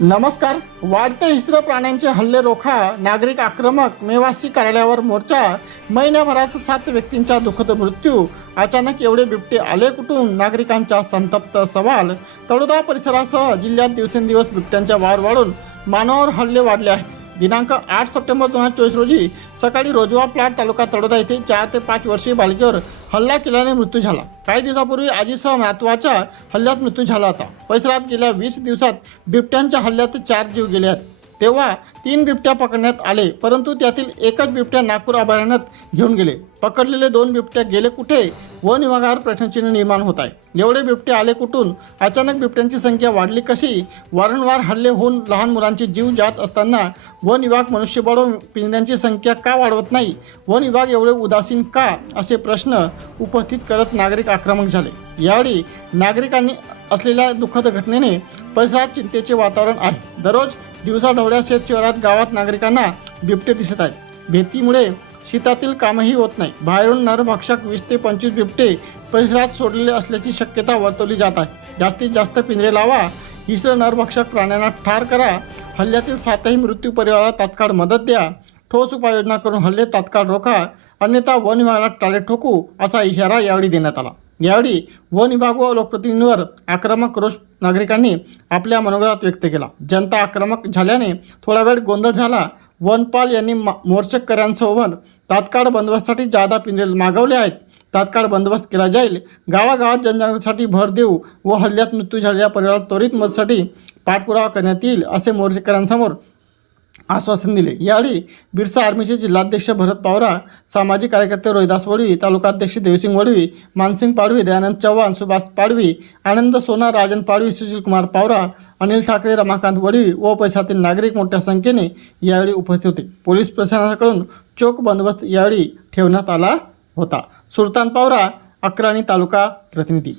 नमस्कार. वाढते हिस्र प्राण्यांचे हल्ले रोखा नागरिक आक्रमक मेवासी कार्यालयावर मोर्चा महिन्याभरात सात व्यक्तींचा दुःखद मृत्यू अचानक एवढे बिबटे आले कुठून? नागरिकांचा संतप्त सवाल. तळोदा परिसरासह जिल्ह्यात दिवसेंदिवस बिबट्यांच्या वाढ वाढून मानवावर हल्ले वाढले आहेत. दिनांक आठ सप्टेंबर दोन हजार चोवीस रोजी सकाळी रोजवा प्लाट तालुका तळोदा येथे चार ते पाच वर्षीय बालिकेवर हल्ला केल्याने मृत्यू झाला. काही दिवसापूर्वी आजीसह नातवाच्या हल्ल्यात मृत्यू झाला होता. परिसरात गेल्या वीस दिवसात बिबट्यांच्या हल्ल्यात चार जीव गेले आहेत. तेव्हा तीन बिबट्या पकडण्यात आले परंतु त्यातील एकच बिबट्या नागपूर अभयारण्यात घेऊन गेले. पकडलेले दोन बिबट्या गेले कुठे? वन विभागावर प्रश्नचिन्ह निर्माण होत आहे. एवढे बिबटे आले कुठून? अचानक बिबट्यांची संख्या वाढली कशी? वारंवार हल्ले होऊन लहान मुलांचे जीव जात असताना वन विभाग मनुष्यबळ पिंजऱ्यांची संख्या का वाढवत नाही? वन विभाग एवढे उदासीन का? असे प्रश्न उपस्थित करत नागरिक आक्रमक झाले. यावेळी नागरिकांनी असलेल्या दुःखद घटनेने परिसरात चिंतेचे वातावरण आहे. दररोज दिवसाढवळ्या शेत शहरात गावात नागरिकांना बिबटे दिसत आहेत. भीतीमुळे शेतातील कामही होत नाही. बाहेरून नरभक्षक वीस ते पंचवीस बिबटे परिसरात सोडलेले असल्याची शक्यता वर्तवली जात आहे. जास्तीत जास्त पिंजरे लावा हिस्र नरभक्षक प्राण्यांना ठार करा हल्ल्यातील सातही मृत्यू परिवाराला तात्काळ मदत द्या ठोस उपाययोजना करून हल्ले तात्काळ रोखा अन्यथा वन विभागाला टाळे ठोकू असा इशारा यावेळी देण्यात आला. यावेळी वन विभाग व लोकप्रतिनिधींवर आक्रमक रोष नागरिकांनी आपल्या मनोगतात व्यक्त केला. जनता आक्रमक झाल्याने थोडा वेळ गोंधळ झाला. वनपाल यांनी मा मोर्चकऱ्यांसोबत तात्काळ बंदोबस्तासाठी जादा पिंजरे मागवले आहेत. तात्काळ बंदोबस्त केला जाईल. गावागावात जनजागृतीसाठी भर देऊ व हल्ल्यात मृत्यू झालेल्या परिवारात त्वरित मदतीसाठी पाठपुरावा करण्यात येईल असे मोर्चेकऱ्यांसमोर आश्वासन दिले. यावेळी बिरसा आर्मीचे जिल्हाध्यक्ष भरत पावरा सामाजिक कार्यकर्ते रोहिदास वडवी तालुकाध्यक्ष देवसिंग वडवी मानसिंग पाडवी दयानंद चव्हाण सुभाष पाडवी आनंद सोना राजन पाडवी सुशीलकुमार पावरा अनिल ठाकरे रमाकांत वडवी व पैशातील नागरिक मोठ्या संख्येने यावेळी उपस्थित होते. पोलीस प्रशासनाकडून चोख बंदोबस्त यावेळी ठेवण्यात आला होता. सुलतान पावरा अक्राणी तालुका प्रतिनिधी.